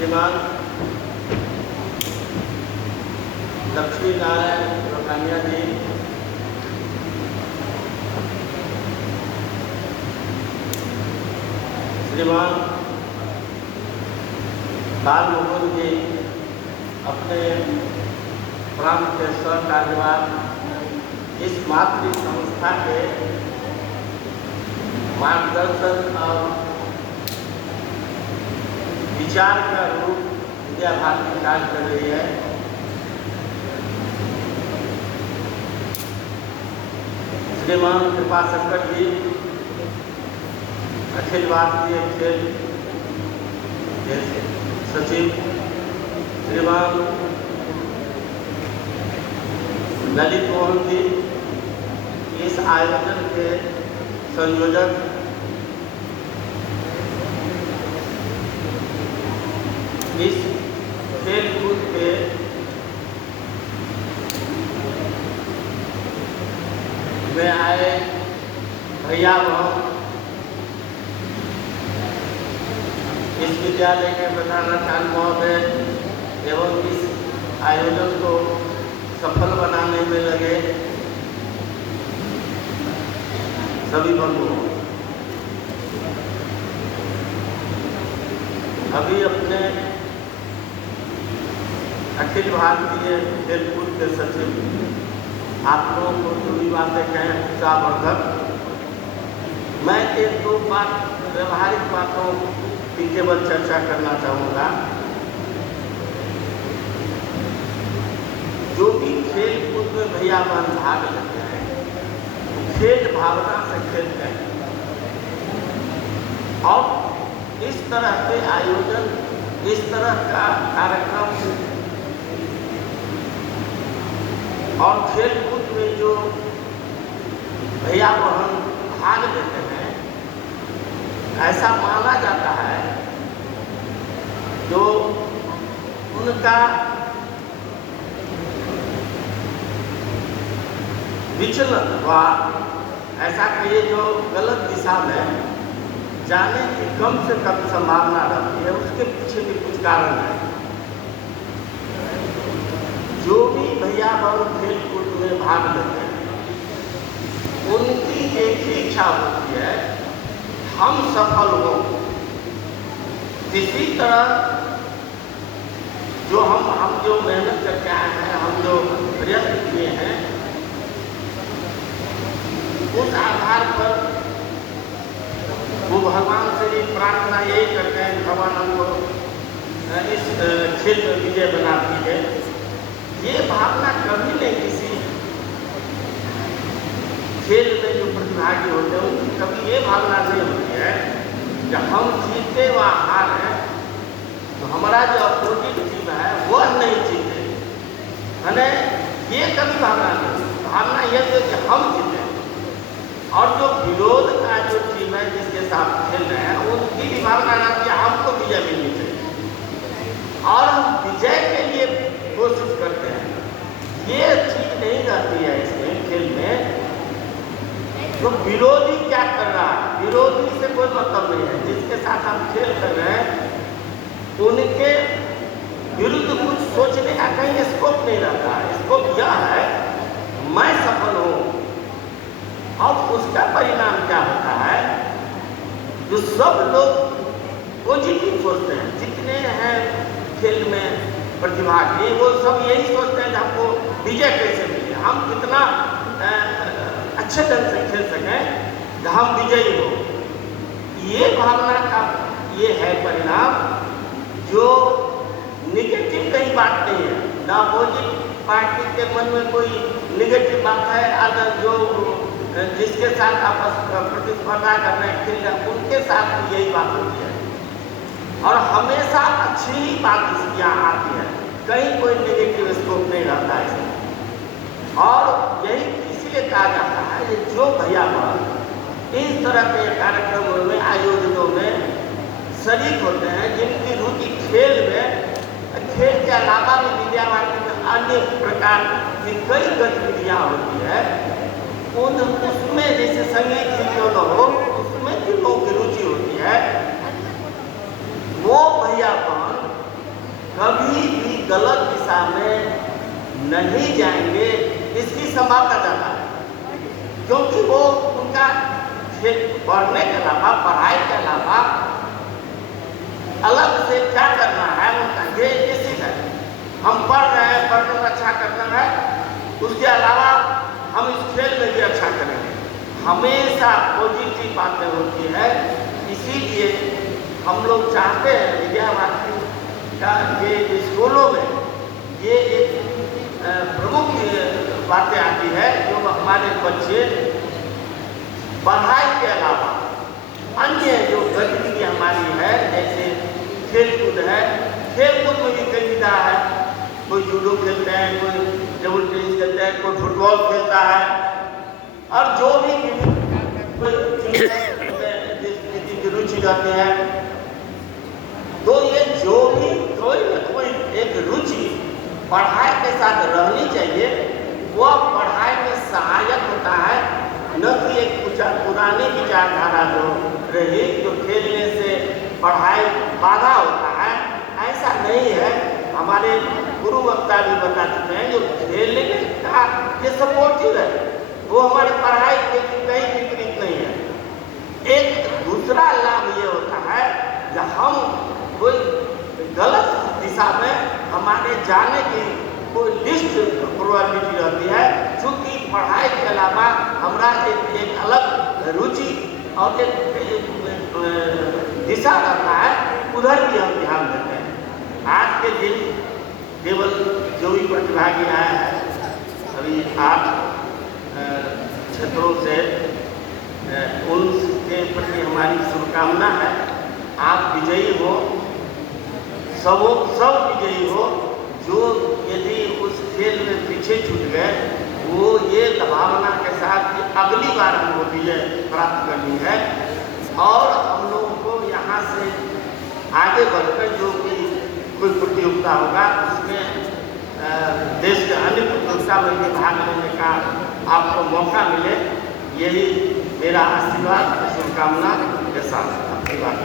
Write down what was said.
श्रीमान लक्ष्मी नारायण रोकानिया जी, श्रीमान बाल मुकुंद जी अपने प्रांत के सहकार्यवाह इस मातृ संस्था के मार्गदर्शन और विचार का रूप विद्या भारती कार्य कर रही है। श्रीमान कृपा शंकर जी अखिल भारतीय खेल सचिव, श्रीमान ललित मोहन जी इस आयोजन के संयोजक, इस खेल कूद के में आए भैया बहन, इस विद्यालय के प्रधानाचार्य महोदय एवं इस आयोजन को सफल बनाने में लगे सभी बंधुओं, अभी अपने अखिल भारतीय खेलकूद के सचिव आप लोगों को जो भी बातें कहें उत्साहवर्धक, मैं एक दो बात व्यवहारिक बातों की केवल चर्चा करना चाहूँगा। जो भी खेल कूद में भैया बहन भाग लेते हैं, खेल भावना से खेलते हैं और इस तरह के आयोजन, इस तरह का कार्यक्रम और खेल कूद में जो भैया बहन भाग लेते हैं, ऐसा माना जाता है जो उनका विचलन हुआ, ऐसा कहिए जो गलत दिशा में जाने की कम से कम संभावना रहती है, उसके पीछे भी कुछ कारण है। जो भी भैया बहन खेल कूद में भाग लेते हैं, उनकी एक ही इच्छा होती है हम सफल हों। इसी तरह जो हम जो मेहनत करके आए हैं, हम जो प्रयत्न किए हैं, उस आधार पर वो भगवान से भी प्रार्थना यही करते हैं, भगवान हमको इस खेल में विजय बनाती है। ये भावना कभी नहीं किसी खेल में जो प्रतिभागी होते हैं उनकी कभी ये भावना नहीं होती है कि हम जीते व हारे, तो हमारा जो अपोजिट टीम है वो नहीं जीते, है ये कभी भावना नहीं। भावना ये है कि हम जीते और जो विरोध का जो टीम है जिसके साथ खेल रहे हैं, उनकी भी भावना आती है हमको विजय मिलनी चाहिए और हम विजय के लिए कोशिश करते हैं। ये चीज नहीं रहती है इसमें खेल में। तो विरोधी क्या कर रहा है, विरोधी से कोई मतलब नहीं है। जिसके साथ हम खेल कर रहे हैं उनके विरुद्ध कुछ सोचने का कहीं स्कोप नहीं रहता है। स्कोप यह है मैं सफल हूँ, और उसका परिणाम क्या होता है, जो सब लोग पॉजिटिव सोचते हैं, जितने हैं खेल में प्रतिभागी, वो सब यही सोचते हैं कि हमको विजय कैसे मिले, हम कितना अच्छे ढंग से खेल सकें कि हम विजयी हो। ये भावना का ये है परिणाम, जो निगेटिव कहीं बात नहीं है। ना अपोजिट पार्टी के मन में कोई निगेटिव बात है, अगर जो जिसके साथ आपस प्रतिस्पर्धा कर रहे हैं खेल रहे, उनके साथ भी यही बात होती है और हमेशा अच्छी ही बात यहाँ आती है, कहीं कोई नेगेटिव स्कोप नहीं रहता है इसमें। और यही इसलिए कहा जाता है कि जो भैया बहन इस तरह के कार्यक्रमों में, आयोजनों में शरीक होते हैं, जिनकी रुचि खेल में, खेल के अलावा भी विद्या भारती में अन्य प्रकार की कई गतिविधियाँ होती है, उसमें जैसे संगीत ही क्यों न हो, उसमें जिन लोगों की रुचि होती है, वो भैया बहन पढ़ने के अलावा, पढ़ाई के अलावा अलग से क्या करना है उनका ये निश्चित है। हम पढ़ रहे हैं, पढ़ने में अच्छा करना है, उसके अलावा हम इस खेल में भी अच्छा करेंगे। हमेशा पॉजिटिव बातें होती है। इसीलिए हम लोग चाहते हैं विद्या भारती का ये स्कूलों में ये एक प्रमुख बातें आती है जो हमारे बच्चे पढ़ाई के अलावा अन्य जो गतिविधियाँ हमारी है, जैसे खेलकूद है, खेलकूद में भी कई विधा है। कोई जूडो खेलते हैं, कोई टेबल टेनिस खेलते हैं, कोई फुटबॉल खेलता है, और जो भी जिसकी रुचि रहती है, तो ये जो भी कोई न कोई एक रुचि पढ़ाई के साथ रहनी चाहिए। वह पढ़ाई में सहायक होता है, न कि एक पुरानी विचारधारा जो रही जो खेलने से पढ़ाई बाधा होता है, ऐसा नहीं है। हमारे गुरु वक्ता भी बता चुके हैं जो खेलने का ये सपोर्टिव है, वो हमारी पढ़ाई के कहीं विपरीत नहीं है। एक दूसरा लाभ ये होता है जब हम कोई गलत दिशा में हमारे जाने की कोई लिस्ट प्रोबेबिलिटी रहती है, चूँकि पढ़ाई के अलावा हमारा एक अलग रुचि और एक दिशा रहता है, उधर भी हम ध्यान देते हैं। आज के दिन केवल जो भी प्रतिभागी आए हैं, अभी 8 क्षेत्रों से, उनके प्रति हमारी शुभकामना है। आप विजयी हो, सब विजयी हो। जो यदि उस खेल में पीछे छूट गए, वो ये भावना के साथ कि अगली बार हमको विजय प्राप्त करनी है, और हम लोगों को यहाँ से आगे बढ़कर जो भी कोई प्रतियोगिता होगा उसमें देश के अन्य प्रतियोगिता में भी भाग लेने का आपको मौका मिले, यही मेरा आशीर्वाद, शुभकामना के साथ अपनी बात